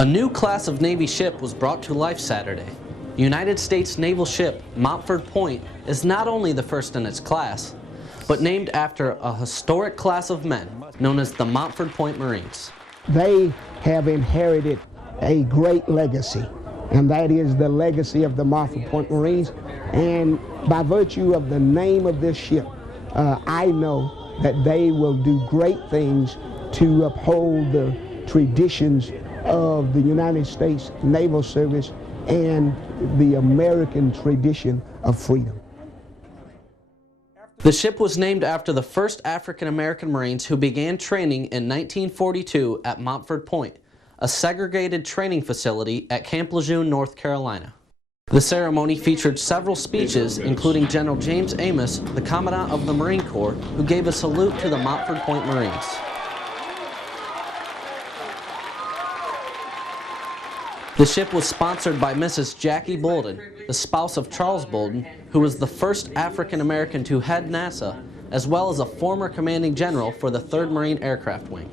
A new class of Navy ship was brought to life Saturday. United States naval ship Montford Point is not only the first in its class, but named after a historic class of men known as the Montford Point Marines. They have inherited a great legacy, and that is the legacy of the Montford Point Marines. And by virtue of the name of this ship, I know that they will do great things to uphold the traditions of the United States Naval Service and the American tradition of freedom. The ship was named after the first African-American Marines who began training in 1942 at Montford Point, a segregated training facility at Camp Lejeune, North Carolina. The ceremony featured several speeches, including General James Amos, the Commandant of the Marine Corps, who gave a salute to the Montford Point Marines. The ship was sponsored by Mrs. Jackie Bolden, the spouse of Charles Bolden, who was the first African-American to head NASA, as well as a former commanding general for the 3rd Marine Aircraft Wing.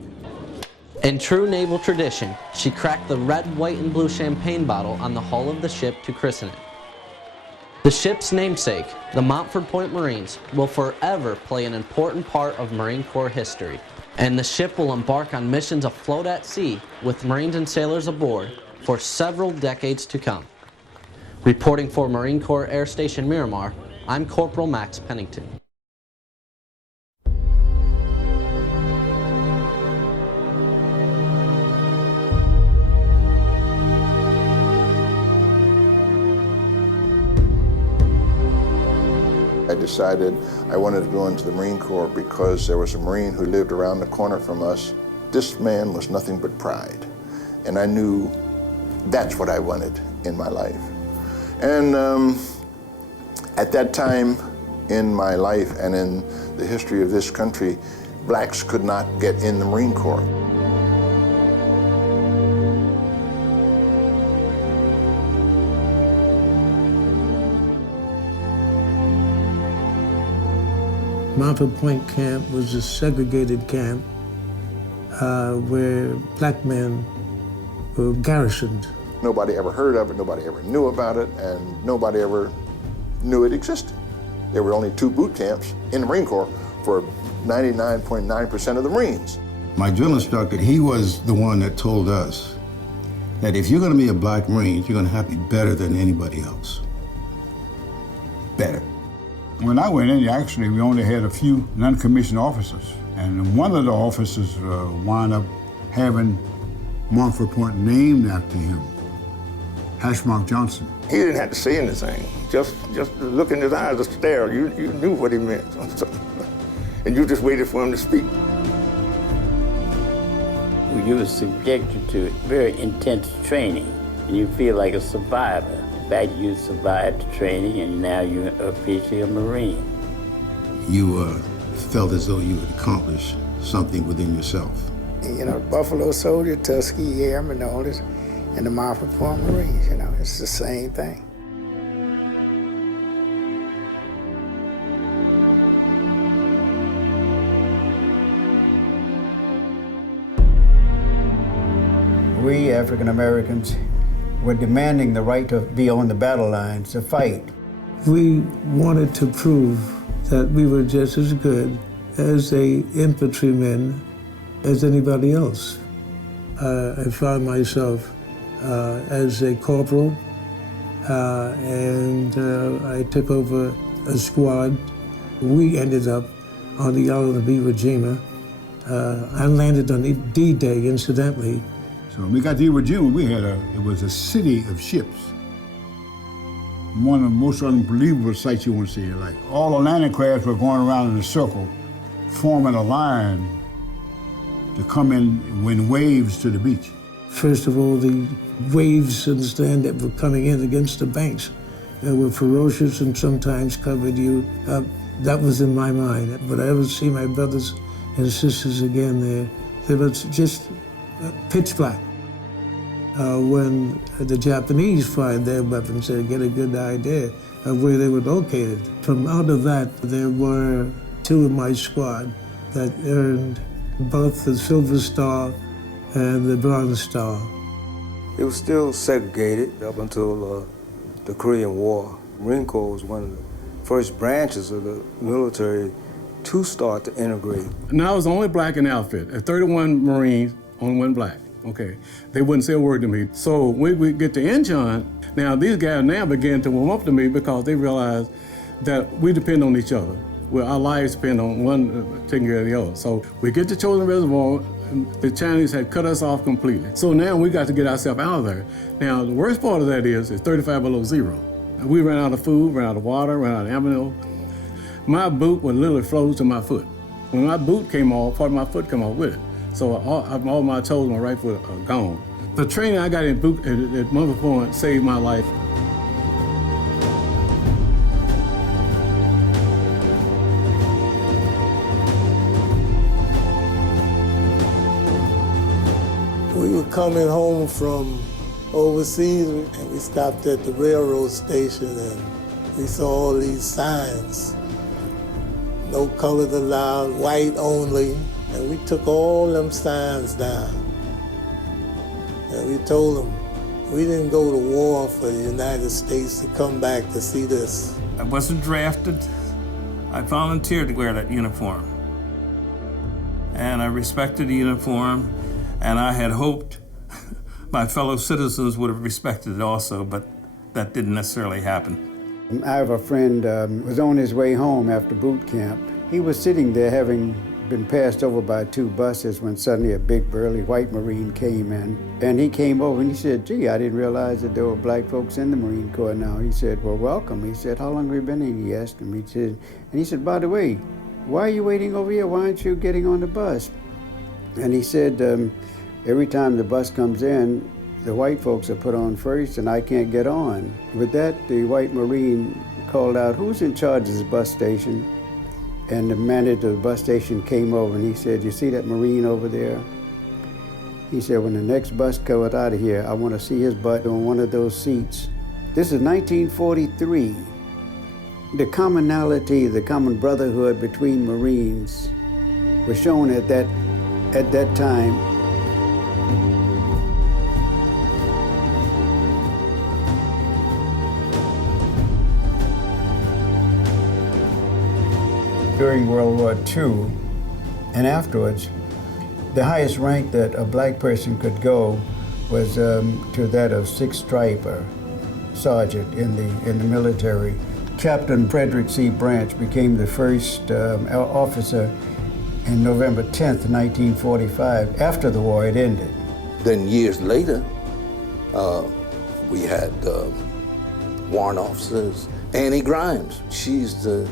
In true naval tradition, she cracked the red, white, and blue champagne bottle on the hull of the ship to christen it. The ship's namesake, the Montford Point Marines, will forever play an important part of Marine Corps history, and the ship will embark on missions afloat at sea with Marines and sailors aboard for several decades to come. Reporting for Marine Corps Air Station Miramar, I'm Corporal Max Pennington. I decided I wanted to go into the Marine Corps because there was a Marine who lived around the corner from us. This man was nothing but pride, and I knew that's what I wanted in my life. And at that time in my life and in the history of this country, blacks could not get in the Marine Corps. Montford Point Camp was a segregated camp where black men were garrisoned. Nobody ever heard of it, nobody ever knew about it, and nobody ever knew it existed. There were only 2 boot camps in the Marine Corps for 99.9% of the Marines. My drill instructor, he was the one that told us that if you're gonna be a black Marine, you're gonna have to be better than anybody else. Better. When I went in, actually, we only had a few non-commissioned officers. And one of the officers wound up having Montford Point named after him, Hashmark Johnson. He didn't have to say anything. Just look in his eyes, just stare. You knew what he meant. And you just waited for him to speak. You were subjected to very intense training, and you feel like a survivor. In fact, you survived the training, and now you're officially a Marine. You felt as though you had accomplished something within yourself. You know, Buffalo Soldier, Tuskegee Airmen, all this, and the Montford Point Marines, you know, it's the same thing. We African Americans were demanding the right to be on the battle lines to fight. We wanted to prove that we were just as good as infantrymen as anybody else. I found myself as a corporal, and I took over a squad. We ended up on the island of Iwo Jima. I landed on D-Day, incidentally. So when we got to Iwo Jima, it was a city of ships. One of the most unbelievable sights you want to see in your life. All the landing crafts were going around in a circle, forming a line to come in waves to the beach. First of all, the waves, understand, that were coming in against the banks were ferocious and sometimes covered you up. That was in my mind. Would I ever see my brothers and sisters again there? They were just pitch black. When the Japanese fired their weapons, they get a good idea of where they were located. From out of that, there were 2 in my squad that earned both the Silver Star and the Bronze Star. It was still segregated up until the Korean War. Marine Corps was one of the first branches of the military to start to integrate. And I was the only black in the outfit. At 31 Marines, only one black. Okay, they wouldn't say a word to me. So when we get to Incheon, now these guys now began to warm up to me because they realized that we depend on each other. Well, our lives depend on one taking care of the other. So we get to Chosin Reservoir, and the Chinese had cut us off completely. So now we got to get ourselves out of there. Now the worst part of that is it's 35 below zero. We ran out of food, ran out of water, ran out of ammo. My boot would literally froze to my foot. When my boot came off, part of my foot came off with it. So all my toes on my right foot are gone. The training I got at Mother Point saved my life. We were coming home from overseas and we stopped at the railroad station and we saw all these signs. No colors allowed, white only. And we took all them signs down. And we told them we didn't go to war for the United States to come back to see this. I wasn't drafted. I volunteered to wear that uniform. And I respected the uniform, and I had hoped my fellow citizens would have respected it also, but that didn't necessarily happen. I have a friend was on his way home after boot camp. He was sitting there having been passed over by 2 buses when suddenly a big burly white Marine came in. And he came over and he said, gee, I didn't realize that there were black folks in the Marine Corps now. He said, well, welcome. He said, how long have you been here? He asked him. He said, by the way, why are you waiting over here? Why aren't you getting on the bus? And he said, every time the bus comes in, the white folks are put on first and I can't get on. With that, the white Marine called out, who's in charge of this bus station? And the manager of the bus station came over and he said, you see that Marine over there? He said, when the next bus comes out of here, I want to see his butt on one of those seats. This is 1943. The commonality, the common brotherhood between Marines was shown at that time. During World War II and afterwards, the highest rank that a black person could go was to that of 6th Striper sergeant in the military. Captain Frederick C. Branch became the first officer in November 10th, 1945, after the war had ended. Then years later, we had warrant officers. Annie Grimes, she's the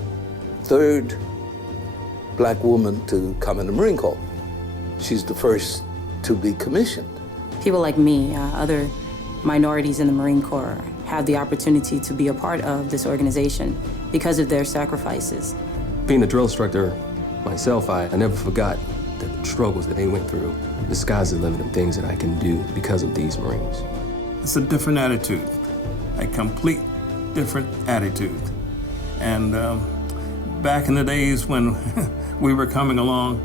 3rd black woman to come in the Marine Corps. She's the first to be commissioned. People like me, other minorities in the Marine Corps, have the opportunity to be a part of this organization because of their sacrifices. Being a drill instructor myself, I never forgot the struggles that they went through. The sky's the limit of things that I can do because of these Marines. It's a different attitude, a complete different attitude. And back in the days when we were coming along,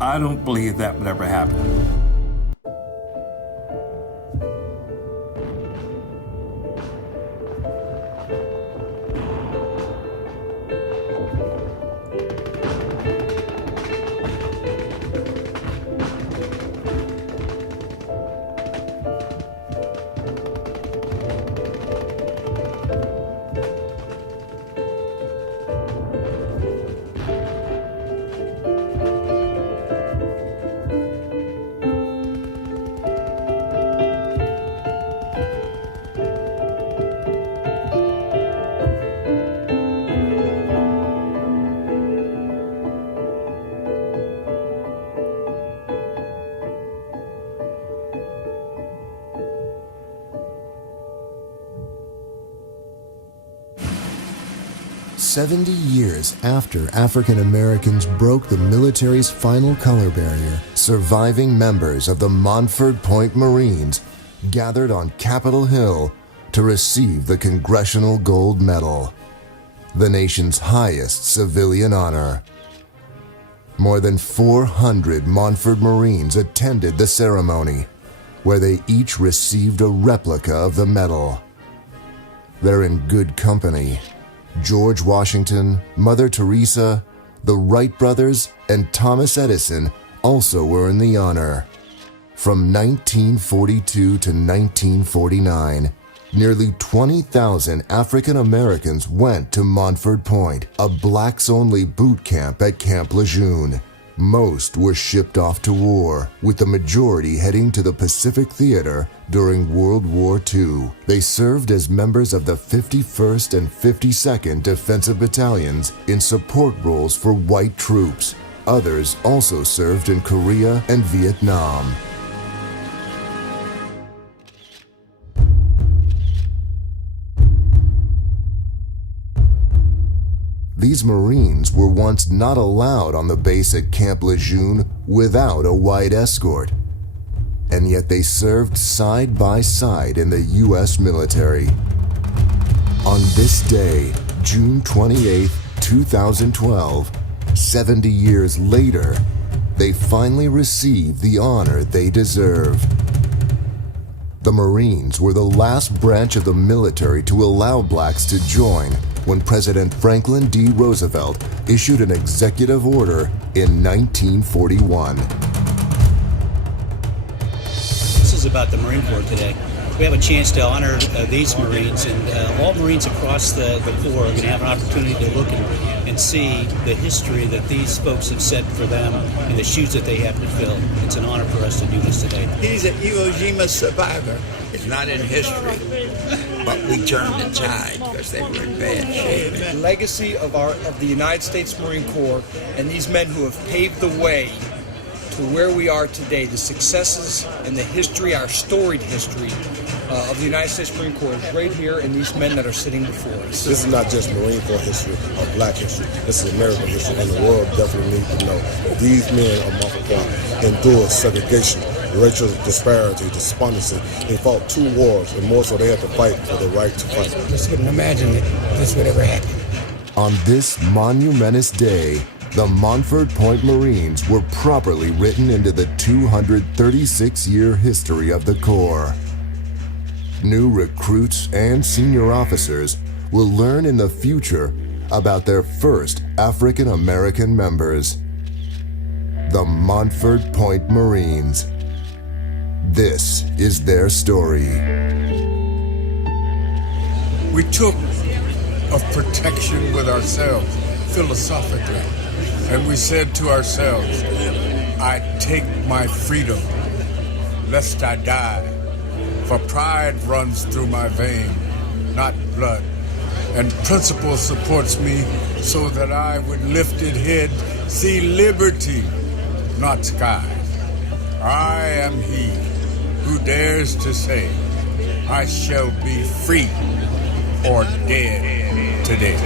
I don't believe that would ever happen. "70 years after African Americans broke the military's final color barrier, surviving members of the Montford Point Marines gathered on Capitol Hill to receive the Congressional Gold Medal, the nation's highest civilian honor. More than 400 Montford Marines attended the ceremony, where they each received a replica of the medal. They're in good company. George Washington, Mother Teresa, the Wright brothers, and Thomas Edison also were in the honor. From 1942 to 1949, nearly 20,000 African Americans went to Montford Point, a blacks-only boot camp at Camp Lejeune. Most were shipped off to war, with the majority heading to the Pacific Theater during World War II. They served as members of the 51st and 52nd Defensive Battalions in support roles for white troops. Others also served in Korea and Vietnam. These Marines were once not allowed on the base at Camp Lejeune without a white escort, and yet they served side by side in the U.S. military. On this day, June 28, 2012, 70 years later, they finally received the honor they deserve. The Marines were the last branch of the military to allow blacks to join when President Franklin D. Roosevelt issued an executive order in 1941. This is about the Marine Corps today. We have a chance to honor these Marines, and all Marines across the Corps are going to have an opportunity to look and see the history that these folks have set for them and the shoes that they have to fill. It's an honor for us to do this today. He's an Iwo Jima survivor. It's not in history, but we turned the tide because they were in bad shape. The legacy of the United States Marine Corps and these men who have paved the way to where we are today, the successes and the history, our storied history of the United States Marine Corps is right here in these men that are sitting before us. This is not just Marine Corps history or black history. This is American history, and the world definitely needs to know that these men of Montford Point endured segregation, racial disparity, despondency. They fought 2 wars, and more so they had to fight for the right to fight. Just couldn't imagine that this would ever happen. On this monumentous day, the Montford Point Marines were properly written into the 236-year history of the Corps. New recruits and senior officers will learn in the future about their first African American members, the Montford Point Marines. This is their story. We took of protection with ourselves philosophically, and we said to ourselves, I take my freedom lest I die, for pride runs through my vein, not blood, and principle supports me so that I with lifted head see liberty, not sky. I am he who dares to say, I shall be free or dead today.